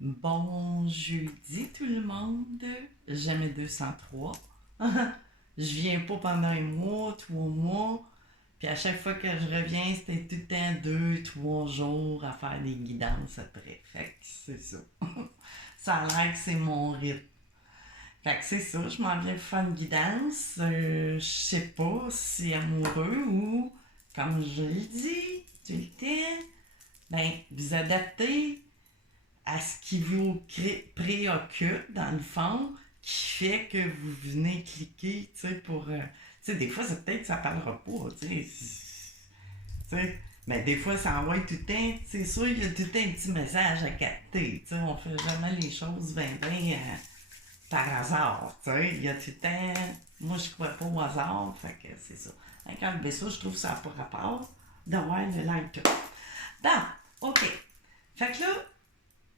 Bon jeudi tout le monde, j'aime 203. Je viens pas pendant un mois, 3 mois, puis à chaque fois que je reviens, c'était tout le temps 2, 3 jours à faire des guidances après. Fait que c'est ça. Ça a l'air que c'est mon rythme. Fait que c'est ça, je m'en viens pour faire une guidance. Je sais pas si c'est amoureux ou, comme je le dis tout le temps, ben, vous adaptez à ce qui vous préoccupe, dans le fond, qui fait que vous venez cliquer, tu sais, pour... tu sais, des fois, c'est peut-être que ça parlera pas, tu sais. Tu sais, mais des fois, ça envoie tout le temps, c'est sûr, il y a tout le temps un petit message à capter, tu sais, on fait jamais les choses ben par hasard, tu sais, il y a tout le temps... Moi, je crois pas au hasard, fait que c'est ça. Quand le ça, je trouve que ça n'a pas rapport d'avoir le like. Bon, OK. Fait que là,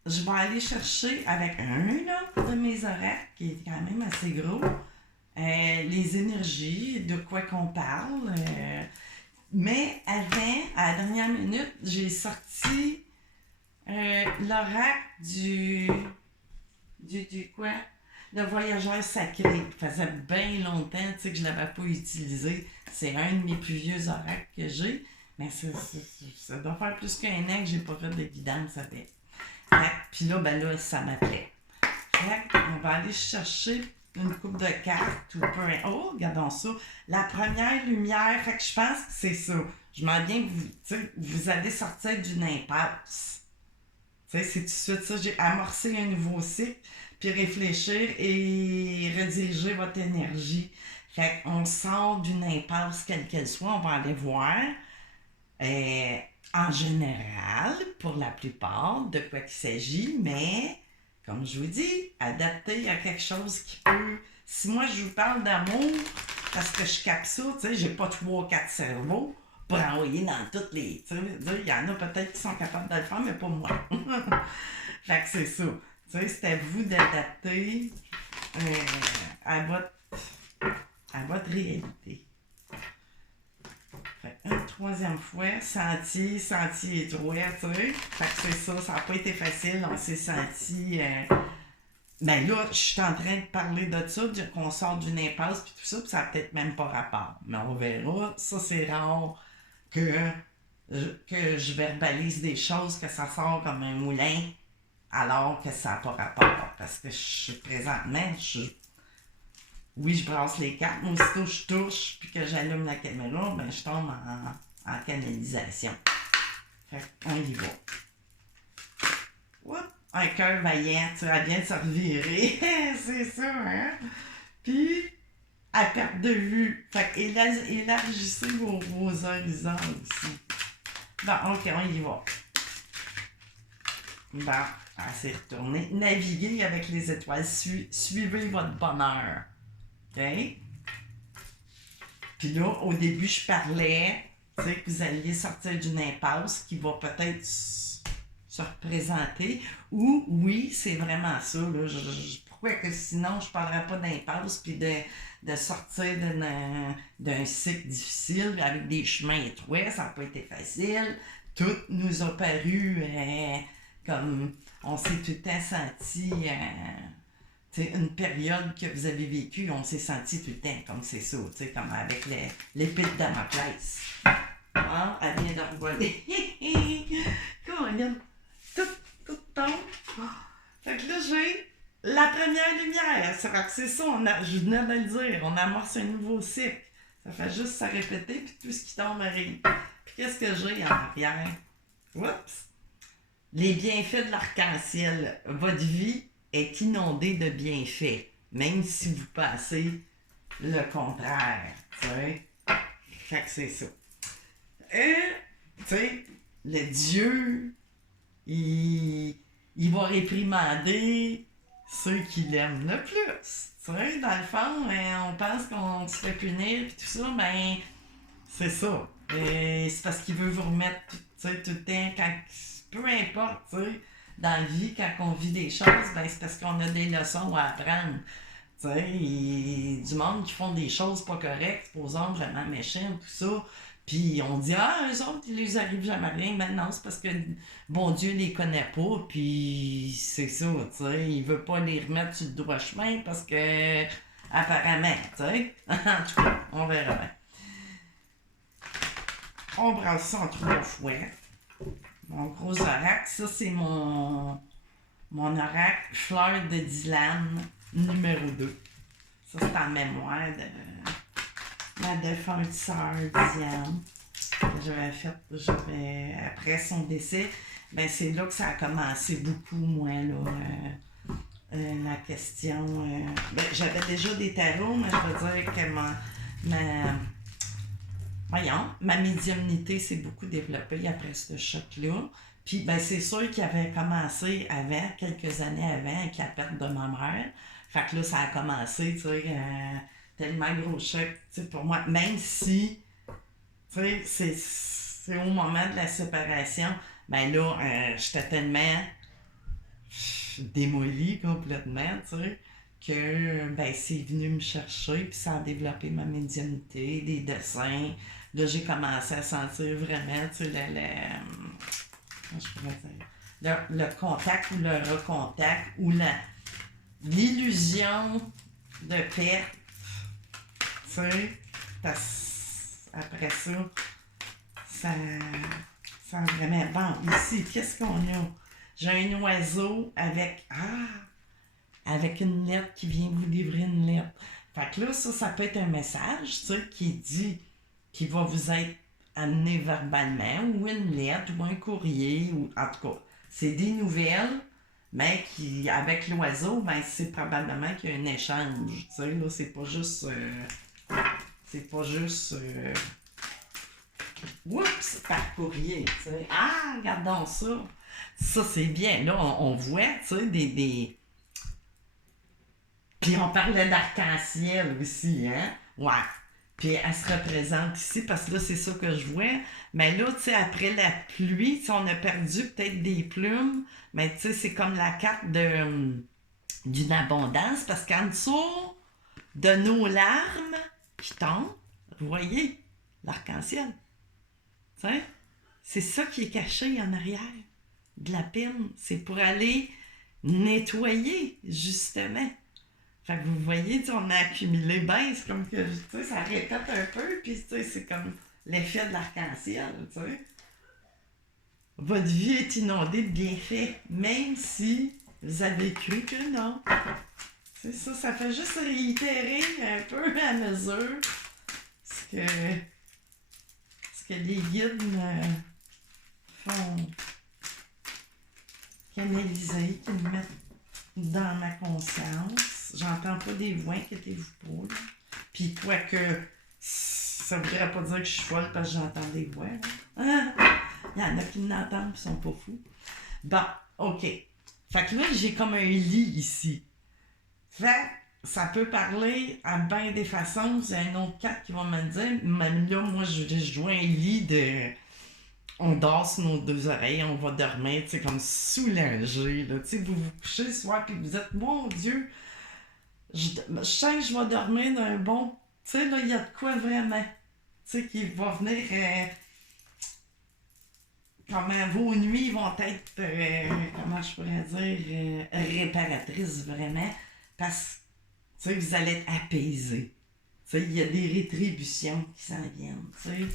je vais aller chercher avec un là, de mes oracles, qui est quand même assez gros, les énergies, de quoi qu'on parle. Mais avant, à la dernière minute, j'ai sorti l'oracle du quoi? Le voyageur sacré. Ça faisait bien longtemps que je ne l'avais pas utilisé. C'est un de mes plus vieux oracles que j'ai. Mais ça doit faire plus qu'un an que j'ai pas fait de guidance avec. Puis là, ben là, ça m'appelait. On va aller chercher une coupe de cartes ou peu. Oh, regardons ça. La première lumière, fait que je pense que c'est ça. Je m'en viens que vous allez sortir d'une impasse. C'est tout de suite ça. J'ai amorcé un nouveau cycle, puis réfléchir et rediriger votre énergie. Fait qu'on sort d'une impasse, quelle qu'elle soit, on va aller voir. Euh, En général, pour la plupart, de quoi il s'agit, mais comme je vous dis, adapté à quelque chose qui peut. Si moi je vous parle d'amour, parce que je capte ça, tu sais, j'ai pas 3, 4 cerveaux pour envoyer dans toutes les. Tu sais, il y en a peut-être qui sont capables de le faire, mais pas moi. Fait que c'est ça. Tu sais, c'est à vous d'adapter à votre réalité. Fait une troisième fois, senti étroit, tu sais. Fait que c'est ça, ça n'a pas été facile, on s'est senti. Ben là, je suis en train de parler de ça, qu'on sort d'une impasse puis tout ça, puis ça n'a peut-être même pas rapport. Mais on verra. Ça, c'est rare que, que je verbalise des choses, que ça sort comme un moulin, alors que ça n'a pas rapport. Parce que présentement, oui, je brasse les cartes, mais aussitôt je touche puis que j'allume la caméra, ben je tombe en canalisation. Fait qu'on y va. Oups, un cœur vaillant, tu vois, elle vient de se revirer. C'est ça, hein? Puis, à perte de vue. Fait que élargissez vos horizons ici. Bon, ok, on y va. Bon, elle s'est retournée. Naviguez avec les étoiles. Suivez votre bonheur. OK? Puis là, au début, je parlais, tu sais, que vous alliez sortir d'une impasse qui va peut-être se représenter. Ou, oui, c'est vraiment ça. Là, pourquoi que sinon, je ne parlerais pas d'impasse puis de sortir d'un cycle difficile avec des chemins étroits. Ça n'a pas été facile. Tout nous a paru comme on s'est tout le temps senti. C'est une période que vous avez vécue, on s'est senti tout le temps comme c'est ça, tu sais, comme avec l'épée de Damoclès. Ah, elle vient de revoler. Comment elle vient? Tout tombe. Fait que là, j'ai la première lumière. C'est ça, je venais de le dire, on amorce un nouveau cycle. Ça fait juste se répéter, puis tout ce qui tombe arrive. Puis qu'est-ce que j'ai en arrière? Oups! Les bienfaits de l'arc-en-ciel. Votre vie est inondée de bienfaits, même si vous passez le contraire. Tu sais? Fait que c'est ça. Et, tu sais, le Dieu, il va réprimander ceux qui l'aiment le plus. Tu sais, dans le fond, on pense qu'on se fait punir et tout ça, mais c'est ça. Et c'est parce qu'il veut vous remettre tout le temps, peu importe, tu sais, dans la vie, quand on vit des choses, ben c'est parce qu'on a des leçons à apprendre. Tu sais, du monde qui font des choses pas correctes, supposons vraiment méchants, tout ça, Puis on dit, ah, eux autres, ils les arrivent jamais rien. Mais non, c'est parce que bon Dieu les connaît pas, puis c'est ça, tu sais. Il veut pas les remettre sur le droit chemin parce que, apparemment, tu sais. En tout cas, on verra bien. On brasse ça en 3 fois. Mon gros oracle, ça c'est mon oracle Fleur de Dylan numéro 2. Ça c'est en mémoire de ma défunte sœur Diane. Après son décès, ben c'est là que ça a commencé beaucoup, moi, là. La question. Ben, j'avais déjà des tarots, mais je veux dire que ma médiumnité s'est beaucoup développée après ce choc-là. Puis, ben, c'est sûr qu'il avait commencé avant, quelques années avant, avec la perte de ma mère. Fait que là, ça a commencé, tu sais, tellement gros choc, tu sais, pour moi. Même si, tu sais, c'est au moment de la séparation, ben là, j'étais tellement démolie complètement, tu sais, que, ben, c'est venu me chercher, puis ça a développé ma médiumnité, des dessins. Là, j'ai commencé à sentir vraiment, tu sais, comment je pourrais dire, le contact ou le recontact ou l'illusion de perte, tu sais, après ça a vraiment... Bon, ici, qu'est-ce qu'on a? J'ai un oiseau avec une lettre qui vient vous livrer une lettre. Fait que là, ça peut être un message, tu sais, qui va vous être amené verbalement, ou une lettre, ou un courrier, ou en tout cas, c'est des nouvelles, mais qui, avec l'oiseau, ben, c'est probablement qu'il y a un échange, tu sais, là, c'est pas juste... oups, par courrier, tu sais. Ah, regardons ça. Ça, c'est bien. Là, on voit, tu sais, des... Puis on parlait d'arc-en-ciel aussi, hein? Ouais. Puis elle se représente ici parce que là, c'est ça que je vois. Mais là, tu sais, après la pluie, tu sais, on a perdu peut-être des plumes. Mais tu sais, c'est comme la carte d'une abondance parce qu'en dessous de nos larmes qui tombent, vous voyez l'arc-en-ciel. Tu sais, c'est ça qui est caché en arrière de la peine. C'est pour aller nettoyer, justement. Fait que vous voyez, on a accumulé bien, c'est comme que, tu sais, ça répète un peu, puis tu sais, c'est comme l'effet de l'arc-en-ciel, tu sais. Votre vie est inondée de bienfaits, même si vous avez cru que non. C'est ça, ça fait juste réitérer un peu à mesure ce que les guides me font canaliser, qu'ils me mettent dans ma conscience. J'entends pas des voix, inquiétez-vous pas. Puis quoique, ça voudrait pas dire que je suis folle parce que j'entends des voix. Hein? Il y en a qui l'entendent et sont pas fous. Bon, OK. Fait que là, j'ai comme un lit ici. Fait ça peut parler à bien des façons. C'est un autre carte qui va me le dire. Mais là, moi, je vois un lit de... On dort sur nos 2 oreilles, on va dormir, tu sais, comme soulagé, là. Tu sais, vous vous couchez le soir, puis vous êtes, mon Dieu, je sens que je vais dormir d'un bon... Tu sais, là, il y a de quoi vraiment, tu sais, qui va venir... comment vos nuits vont être, comment je pourrais dire, réparatrices, vraiment, parce que, tu sais, vous allez être apaisés. Tu sais, il y a des rétributions qui s'en viennent, tu sais,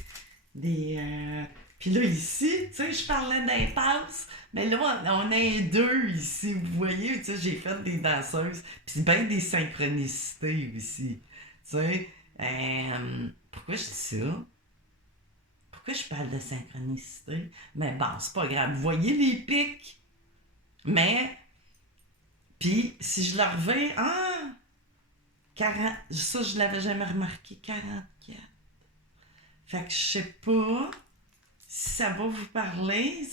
des... Puis là, ici, tu sais, je parlais d'impasse, mais là, on a un 2 ici, vous voyez, tu sais, j'ai fait des danseuses, puis bien des synchronicités aussi, tu sais. Pourquoi je dis ça? Pourquoi je parle de synchronicité? Mais bon, c'est pas grave. Vous voyez les pics? Mais, puis, si je le revais, 40, ça, je l'avais jamais remarqué, 44. Fait que je sais pas si ça va vous parler.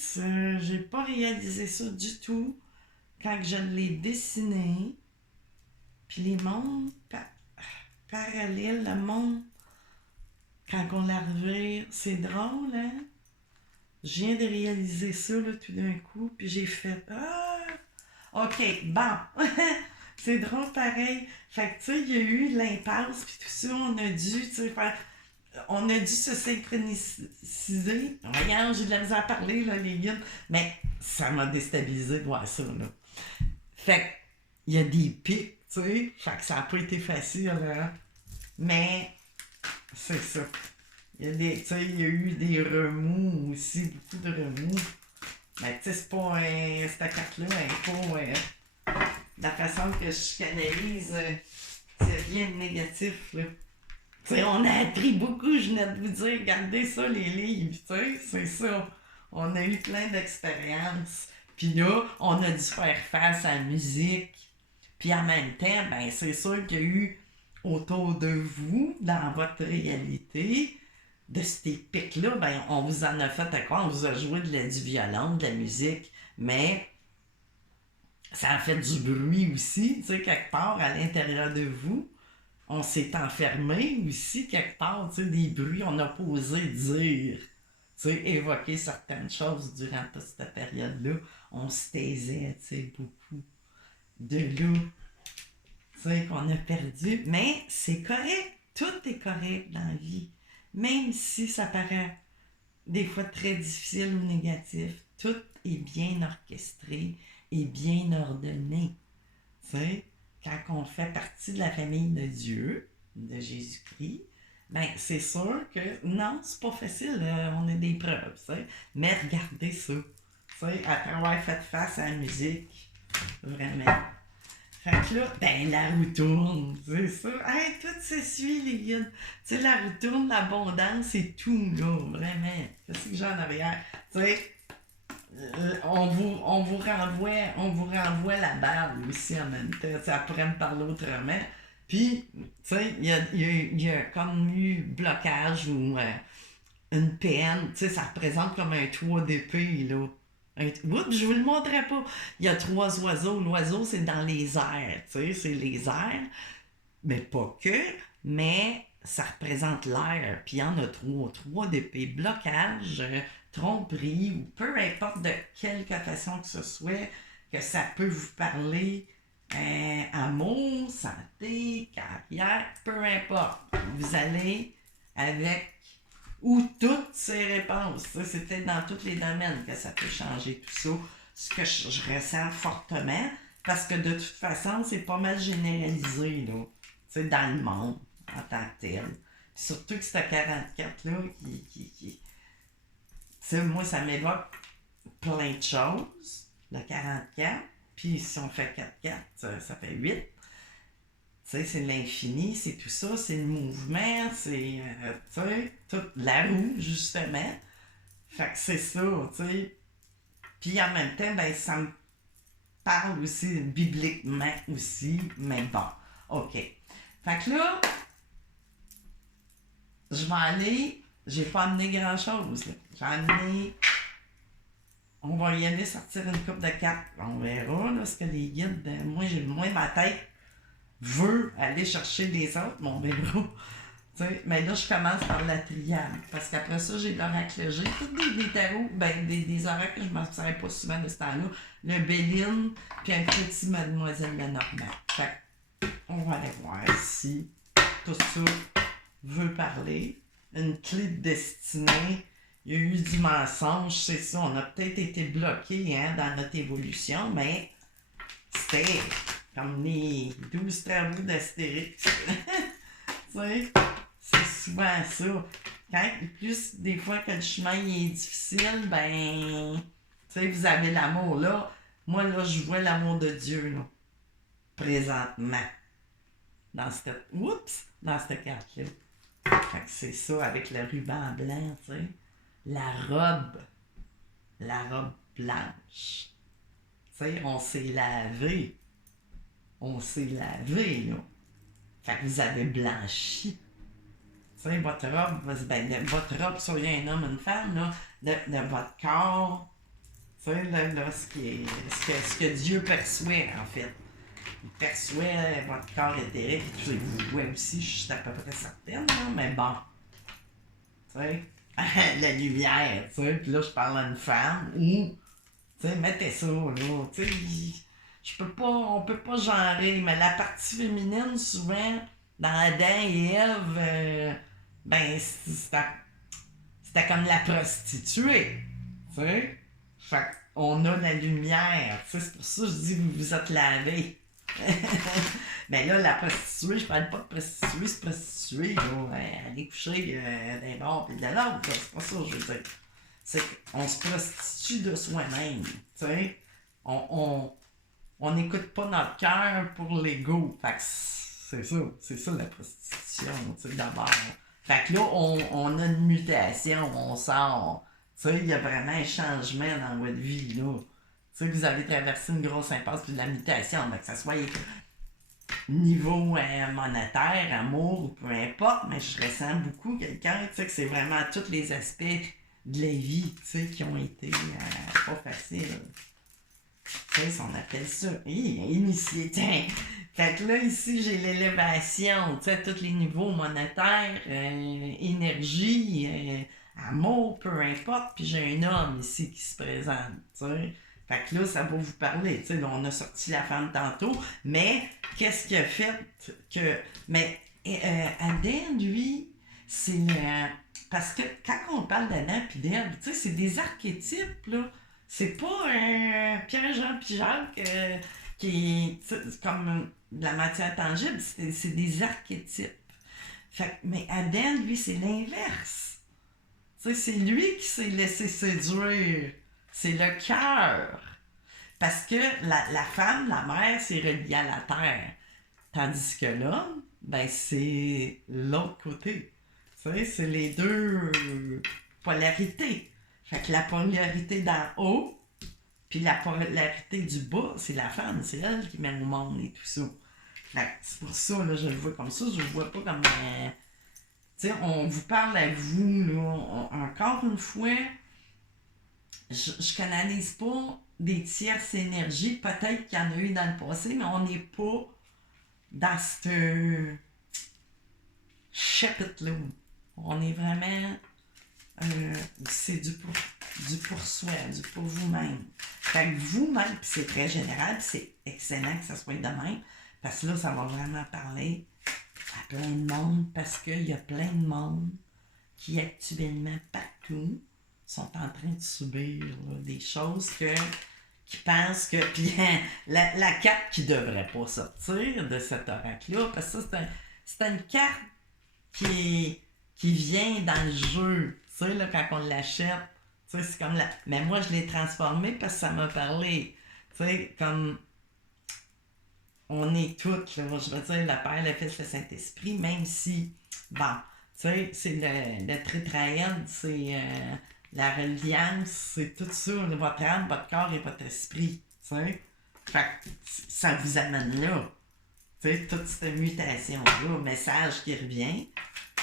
J'ai pas réalisé ça du tout quand je l'ai dessiné. Puis les mondes parallèles, le monde, quand on l'a revire, c'est drôle, hein? Je viens de réaliser ça, là, tout d'un coup, puis j'ai fait « Ah! OK, bon! » C'est drôle pareil. Fait que, tu sais, il y a eu l'impasse, puis tout ça, on a dû, tu sais, faire on a dû se synchroniciser. Regarde, j'ai de la misère à parler, là, les guides. Mais ça m'a déstabilisé de voir ça, là. Fait qu'il y a des pics, tu sais. Fait que ça n'a pas été facile, là. Mais c'est ça. Il y a des, tu sais, il y a eu des remous aussi, beaucoup de remous. Mais tu sais, c'est pas cette carte-là, elle est pas la façon que je canalise, c'est rien de négatif, là. Tu sais, on a appris beaucoup, je venais de vous dire, regardez ça, les livres, tu sais, c'est ça. On a eu plein d'expériences. Puis là, on a dû faire face à la musique. Puis en même temps, ben c'est sûr qu'il y a eu autour de vous, dans votre réalité, de ces pics-là, ben on vous en a fait à quoi? On vous a joué du violon, de la musique, mais ça a fait du bruit aussi, tu sais, quelque part à l'intérieur de vous. On s'est enfermé aussi quelque part, tu sais, des bruits, on n'a pas osé dire, tu sais, évoquer certaines choses durant toute cette période-là. On se taisait, tu sais, beaucoup de là, tu sais, qu'on a perdu. Mais c'est correct, tout est correct dans la vie. Même si ça paraît des fois très difficile ou négatif, tout est bien orchestré et bien ordonné. Tu sais, quand on fait partie de la famille de Dieu, de Jésus-Christ, ben c'est sûr que non, c'est pas facile, on a des preuves, tu sais. Mais regardez ça, tu sais, après avoir fait face à la musique, vraiment. Fait que là, ben la roue tourne, c'est ça. Hey, tout se suit, les gars. Tu sais, la roue tourne, l'abondance et tout, là, vraiment. Qu'est-ce que j'ai en arrière? Tu sais, on vous renvoie la balle aussi en même temps. Ça pourrait me parler autrement. Puis, tu sais, il y a comme eu blocage ou une peine. Tu sais, ça représente comme un toit d'épée, là. Oups, je vous le montrerai pas. Il y a 3 oiseaux. L'oiseau, c'est dans les airs. Tu sais, c'est les airs. Mais pas que. Mais ça représente l'air. Puis il y en a 3. 3 d'épée. Blocage, tromperie, ou peu importe de quelque façon que ce soit, que ça peut vous parler. Amour, santé, carrière, peu importe. Vous allez avec ou toutes ces réponses. Ça, c'est peut-être dans tous les domaines que ça peut changer tout ça. Ce que je ressens fortement, parce que de toute façon, c'est pas mal généralisé, là. Tu sais, dans le monde, en tant que tel. Puis surtout que c'est 44-là qui... Tu sais, moi, ça m'évoque plein de choses, le 44. Puis si on fait 4-4, ça fait 8. Tu sais, c'est l'infini, c'est tout ça, c'est le mouvement, c'est, tu sais, toute la roue, justement. Fait que c'est ça, tu sais. Puis en même temps, ben, ça me parle aussi bibliquement aussi, mais bon, OK. Fait que là, je vais aller, j'ai pas amené grand-chose, là. J'ai amené, on va y aller sortir une coupe de cartes. On verra, là, ce que les guides, moi, ma tête veut aller chercher les autres, mon verra. Mais là, je commence par la triade. Parce qu'après ça, j'ai l'oracle G. Tous des tarots, ben, des oracles que je ne m'en serais pas souvent de ce temps-là. Le Béline, puis un petit Mademoiselle Lenormand. Fait on va aller voir si tout ça veut parler. Une clé de destinée. Il y a eu du mensonge, c'est ça. On a peut-être été bloqué dans notre évolution, mais c'était comme les 12 travaux d'Astérix. Tu sais, c'est souvent ça. Quand, plus des fois que le chemin est difficile, ben, tu sais, vous avez l'amour là. Moi, là, je vois l'amour de Dieu, là, présentement. Dans cette carte-là. Fait que c'est ça, avec le ruban blanc, tu sais. La robe blanche. Tu sais, on s'est lavé. Là. Fait que vous avez blanchi. Tu sais, votre robe, soyez un homme, une femme, là, de votre corps, tu sais, là, ce que Dieu perçoit, en fait. Il perçoit votre corps éthérique, et vous voyez aussi, je suis à peu près certaine, là, mais bon. Tu sais, la lumière, tu sais, puis là, je parle à une femme, ou, tu sais, mettez ça, là, tu sais, on peut pas genrer, mais la partie féminine, souvent, dans Adam et Ève, ben, c'était comme la prostituée, tu sais. Fait qu'on a la lumière, tu sais, c'est pour ça que je dis vous vous êtes lavé. Mais là, la prostituée, je parle pas de prostituée, c'est prostituée, là, aller coucher d'un bord et de l'autre, là, c'est pas ça que je veux dire. C'est qu'on se prostitue de soi-même, tu sais. On n'écoute pas notre cœur pour l'ego. Fait que c'est ça la prostitution, tu sais, d'abord. Fait que là, on a une mutation, on sort. Tu sais, il y a vraiment un changement dans votre vie, là. Tu sais, vous avez traversé une grosse impasse puis de la mutation, que ça soit niveau monétaire, amour ou peu importe, mais je ressens beaucoup quelqu'un, tu sais, que c'est vraiment tous les aspects de la vie, tu sais, qui ont été pas faciles. Tu sais, on appelle ça initié. Fait que là, ici, j'ai l'élévation, tu sais, à tous les niveaux monétaires, énergie, amour, peu importe. Puis j'ai un homme ici qui se présente, tu sais. Fait que là, ça va vous parler, tu sais. On a sorti la femme tantôt, mais qu'est-ce qui a fait que. Mais Adam, lui, c'est le. Parce que quand on parle d'Adam et d'Ève, tu sais, c'est des archétypes, là. C'est pas un Pierre-Jean Pijacques qui est comme de la matière tangible, c'est des archétypes. Mais Adam, lui, c'est l'inverse. C'est lui qui s'est laissé séduire. C'est le cœur. Parce que la femme, la mère, c'est relié à la terre. Tandis que l'homme, ben, c'est l'autre côté. C'est les deux polarités. Fait que la polarité d'en haut, puis la polarité du bas, c'est la femme, c'est elle qui met au monde et tout ça. Fait que c'est pour ça, là, je le vois comme ça, je le vois pas comme... tu sais, on vous parle à vous, là, encore une fois, je canalise pas des tierces énergies, peut-être qu'il y en a eu dans le passé, mais on n'est pas dans ce chapitre-là. On est vraiment... c'est du pour soi, du pour vous-même. Fait que vous-même, puis c'est très général, puis c'est excellent que ça soit de même, parce que là, ça va vraiment parler à plein de monde, parce qu'il y a plein de monde qui actuellement partout sont en train de subir là, des choses qui pensent que... Puis la carte qui devrait pas sortir de cet oracle-là, parce que ça, c'est une carte qui vient dans le jeu. Tu sais, là, quand on l'achète, tu sais, c'est comme la... Mais moi, je l'ai transformé parce que ça m'a parlé. Tu sais, comme... On est toutes, là, je veux dire, le Père, le Fils, le Saint-Esprit, même si... Bon, tu sais, c'est le tétraèdre, c'est la reliance, c'est tout ça, votre âme, votre corps et votre esprit, tu sais. Fait que ça vous amène là. Tu sais, toute cette mutation-là, message qui revient.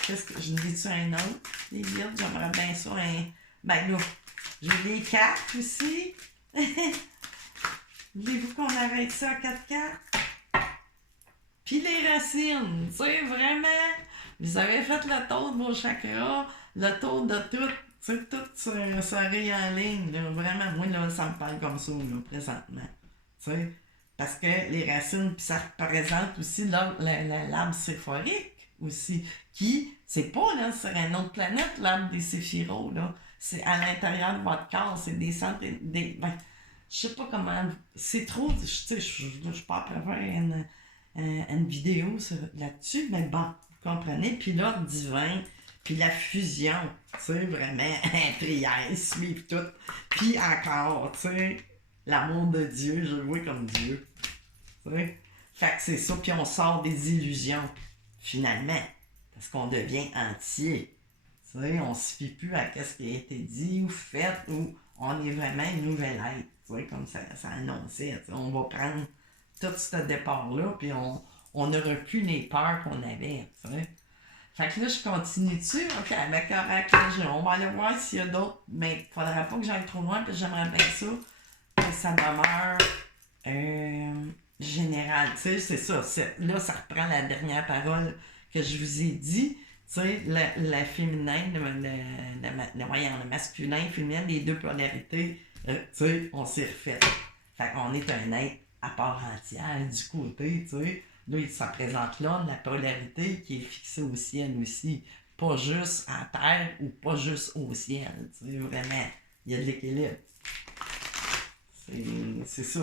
Qu'est-ce que je dis-tu un autre? Les guides, j'aimerais bien ça. Ben là, j'ai les cartes aussi. Voulez-vous qu'on arrête ça à 4 cartes? Puis les racines, tu sais, vraiment, vous avez fait le tour de vos chakras, le tour de tout. Tu sais, tout ça en ligne, là. Vraiment, moi, là, ça me parle comme ça, là, présentement. Tu sais, parce que les racines, puis ça représente aussi l'arbre séphorique aussi, qui, c'est pas là, sur une autre planète, l'arbre des séphiros, là. C'est à l'intérieur de votre corps, c'est des centres, je sais pas comment, c'est trop, tu sais, je peux pas faire une vidéo là-dessus, mais bon, vous comprenez, puis l'ordre divin, puis la fusion, tu sais, vraiment, prière, suivre tout, puis encore, tu sais, l'amour de Dieu, je le vois comme Dieu, tu sais, fait que c'est ça, puis on sort des illusions, finalement, parce qu'on devient entier, tu sais, on se fie plus à ce qui a été dit ou fait, ou on est vraiment une nouvelle être, tu sais, comme ça annonçait, tu sais, on va prendre tout ce départ-là, puis on n'aura plus les peurs qu'on avait, tu sais. Fait que là, je continue dessus. OK, avec oracle, on va aller voir s'il y a d'autres, mais il faudra pas que j'aille trop loin, parce que j'aimerais bien ça, que ça demeure général. Tu sais, c'est ça. Là, ça reprend la dernière parole que je vous ai dit. Tu sais, le féminin, le masculin, le féminin, les deux polarités, tu sais, on s'est refait. Fait qu'on est un être à part entière du côté, tu sais. Là, ça présente là la polarité qui est fixée au ciel aussi. pas juste à terre ou pas juste au ciel. Tu sais, vraiment, il y a de l'équilibre. C'est ça.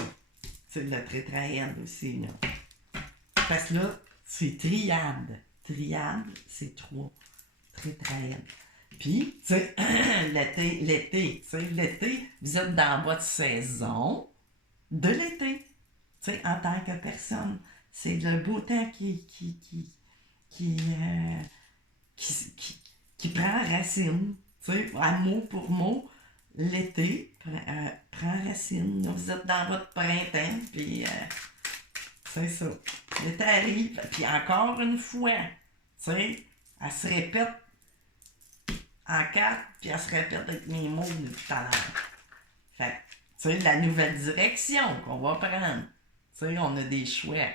C'est de la tétraède aussi, là. Parce que là, c'est triade. Triade, c'est 3. Tétraède. Puis, tu sais, l'été, vous êtes dans votre saison de l'été. Tu sais, en tant que personne. C'est le beau temps qui, euh, qui prend racine. Tu sais, à mot pour mot, l'été prend racine. Là, vous êtes dans votre printemps, puis c'est ça. L'été arrive, puis encore une fois, tu sais, elle se répète en 4, puis elle se répète avec mes mots de tout à l'heure. Fait que, tu sais, la nouvelle direction qu'on va prendre. Tu sais, on a des choix.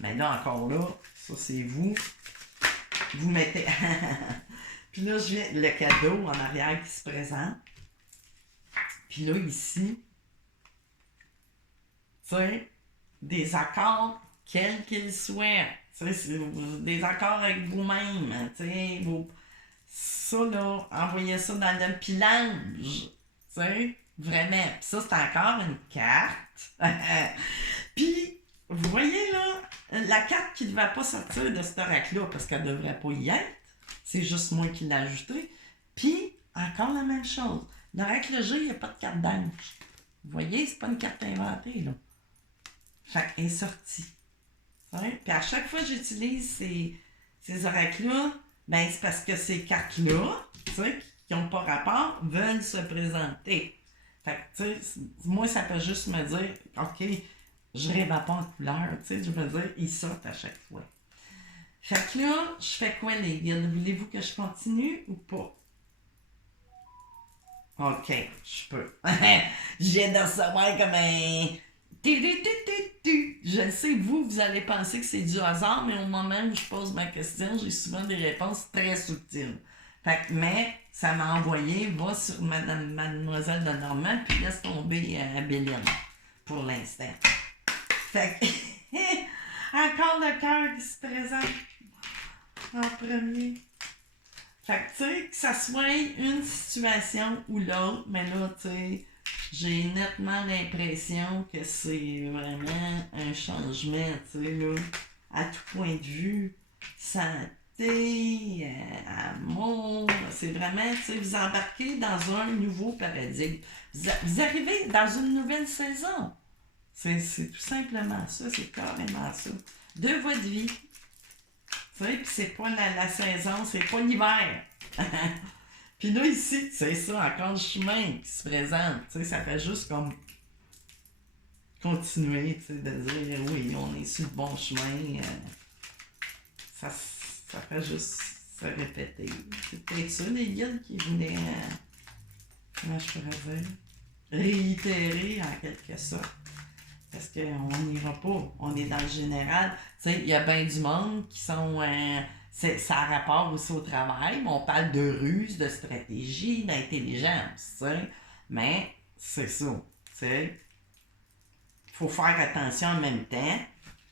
Mais là, encore là, ça c'est vous. Vous mettez. Puis là, je viens le cadeau en arrière qui se présente. Puis là, ici, tu sais, des accords, quels qu'ils soient. Tu sais, c'est des accords avec vous-même. Tu sais, ça là, envoyez ça dans le pilange. Tu sais, vraiment. Puis ça, c'est encore une carte. Puis, vous voyez là, la carte qui ne devait pas sortir de ce rack-là, parce qu'elle ne devrait pas y être, c'est juste moi qui l'ai ajoutée. Puis, encore la même chose. Dans le rack G, il n'y a pas de carte d'ange. Vous voyez, c'est pas une carte inventée, là. Fait qu'elle est sortie. Puis à chaque fois que j'utilise ces oracles-là, ben c'est parce que ces cartes-là, tu sais, qui n'ont pas rapport, veulent se présenter. Fait que, tu sais, moi, ça peut juste me dire, OK, je rêve pas en couleur, tu sais, je veux dire, ils sortent à chaque fois. Fait que là, je fais quoi, les gars? Voulez-vous que je continue ou pas? OK, je peux. Je viens de recevoir comme un... Je le sais, vous allez penser que c'est du hasard, mais au moment où je pose ma question, j'ai souvent des réponses très subtiles. Fait que, mais ça m'a envoyé, va sur Mademoiselle de Normand, puis laisse tomber Béline, pour l'instant. Fait que, encore le cœur qui se présente en premier. Fait que, tu sais, que ça soit une situation ou l'autre, mais là, tu sais, j'ai nettement l'impression que c'est vraiment un changement, tu sais, là, à tout point de vue. Santé, amour, c'est vraiment, tu sais, vous embarquez dans un nouveau paradigme. Vous arrivez dans une nouvelle saison. C'est tout simplement ça, c'est carrément ça. De votre vie. Tu sais, puis c'est pas la saison, c'est pas l'hiver. Puis là, ici, c'est ça, encore le chemin qui se présente. Tu sais, ça fait juste comme continuer, tu sais, de dire oui, on est sur le bon chemin. Ça fait juste se répéter. C'est peut-être ça, les guides qui voulaient, comment je pourrais dire, réitérer en quelque sorte. Parce qu'on n'ira pas, on est dans le général. Tu sais, il y a bien du monde qui sont... ça a rapport aussi au travail, mais on parle de ruse, de stratégie, d'intelligence, tu sais. Mais c'est ça, tu sais. Il faut faire attention en même temps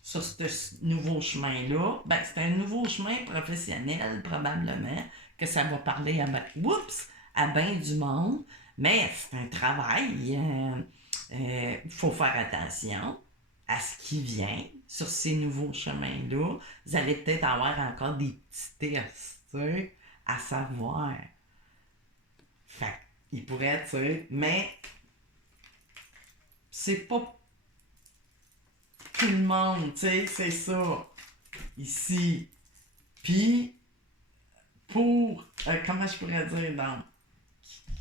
sur ce nouveau chemin-là. Ben, c'est un nouveau chemin professionnel, probablement, que ça va parler à bien du monde, mais c'est un travail. Il faut faire attention à ce qui vient sur ces nouveaux chemins-là. Vous allez peut-être avoir encore des petits tests, tu sais, à savoir. Fait il pourrait, tu sais, mais c'est pas tout le monde, tu sais, c'est ça, ici. Puis, pour, comment je pourrais dire, dans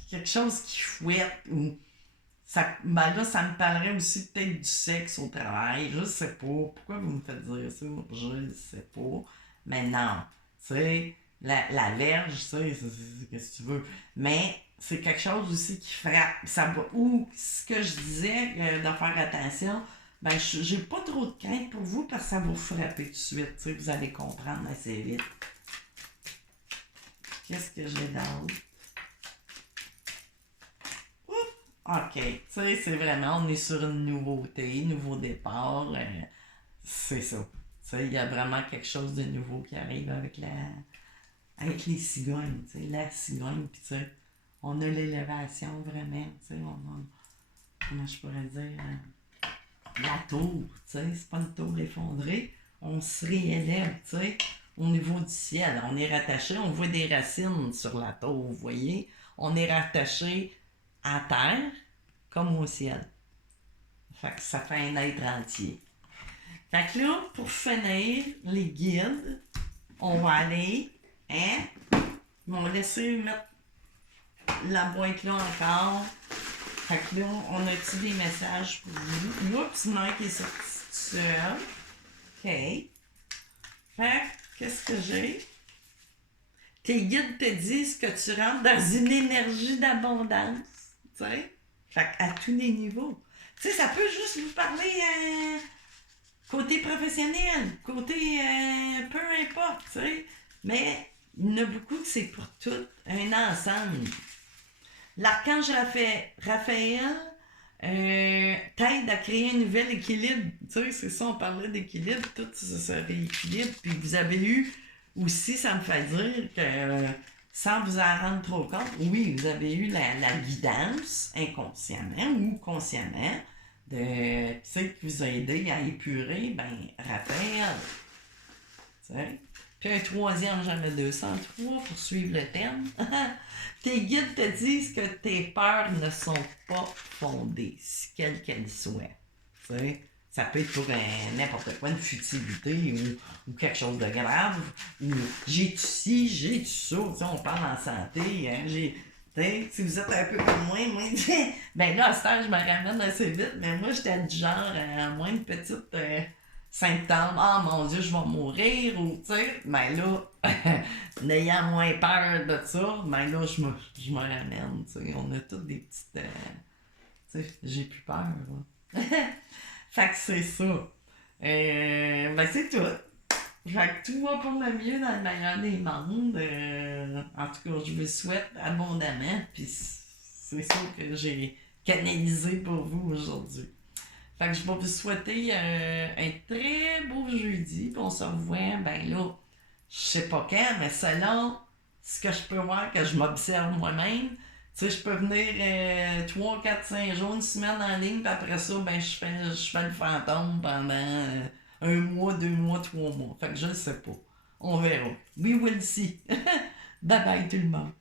quelque chose qui fouette ou ça, ben là, ça me parlerait aussi peut-être du sexe au travail. Je sais pas. Pourquoi vous me faites dire ça? Je ne sais pas. Mais non. Tu sais, la verge, tu sais, qu'est-ce que tu veux. Mais c'est quelque chose aussi qui frappe. Ça va, ou ce que je disais, de faire attention, ben j'ai pas trop de crainte pour vous parce que ça va vous frapper tout de suite. Tu sais, vous allez comprendre assez vite. Qu'est-ce que j'ai d'autre? OK, tu sais, c'est vraiment, on est sur une nouveauté, nouveau départ, c'est ça. Tu sais, il y a vraiment quelque chose de nouveau qui arrive avec Avec les cigognes, tu sais, la cigogne, puis tu sais, on a l'élévation vraiment, tu sais, comment je pourrais dire, la tour, tu sais, c'est pas une tour effondrée, on se réélève, tu sais, au niveau du ciel. On est rattaché, on voit des racines sur la tour, vous voyez, on est rattaché à terre comme au ciel. Fait que ça fait un être entier. Fait que là, pour finir les guides, on va aller, hein, on va laisser mettre la boîte là encore. Fait que là, on a-tu des messages pour vous? Oups, Mike est sorti tout seul. OK. Fait que, qu'est-ce que j'ai? Tes guides te disent que tu rentres dans une énergie d'abondance. Tu sais? Fait à tous les niveaux. Tu sais, ça peut juste vous parler côté professionnel, côté peu importe, tu sais. Mais il y en a beaucoup que c'est pour tout un ensemble. L'archange Raphaël t'aide à créer un nouvel équilibre. Tu sais, c'est ça, on parlait d'équilibre, tout se rééquilibre. Puis vous avez eu aussi, ça me fait dire que sans vous en rendre trop compte, oui, vous avez eu la guidance inconsciemment ou consciemment de, tu sais, qui vous a aidé à épurer, ben, Raphaël. Tu sais. Puis un troisième, jamais 203 pour suivre le thème. Tes guides te disent que tes peurs ne sont pas fondées, quelles qu'elles soient. Tu sais, ça peut être pour n'importe quoi, une futilité ou quelque chose de grave. Ou j'ai-tu ci, j'ai-tu ça. Tu sais, on parle en santé. Hein, si vous êtes un peu comme moi, ben là, à ce temps, je me ramène assez vite, mais moi, j'étais du genre moins une petite symptôme. Ah mon Dieu, je vais mourir, ou tu sais, ben là, n'ayant moins peur de ça, ben là, je me ramène, tu sais. On a toutes des petites. Tu sais, j'ai plus peur, là. Fait que c'est ça. Ben c'est tout. Fait que tout va pour le mieux dans le meilleur des mondes. En tout cas, je vous le souhaite abondamment. Puis c'est ça que j'ai canalisé pour vous aujourd'hui. Fait que je vais vous souhaiter un très beau jeudi. Puis on se revoit, ben là, je sais pas quand, mais selon ce que je peux voir, que je m'observe moi-même. Tu sais, je peux venir 3, 4, 5 jours, une semaine en ligne, puis après ça, ben je fais le fantôme pendant un mois, 2 mois, 3 mois. Fait que je ne sais pas. On verra. We will see. Bye bye tout le monde.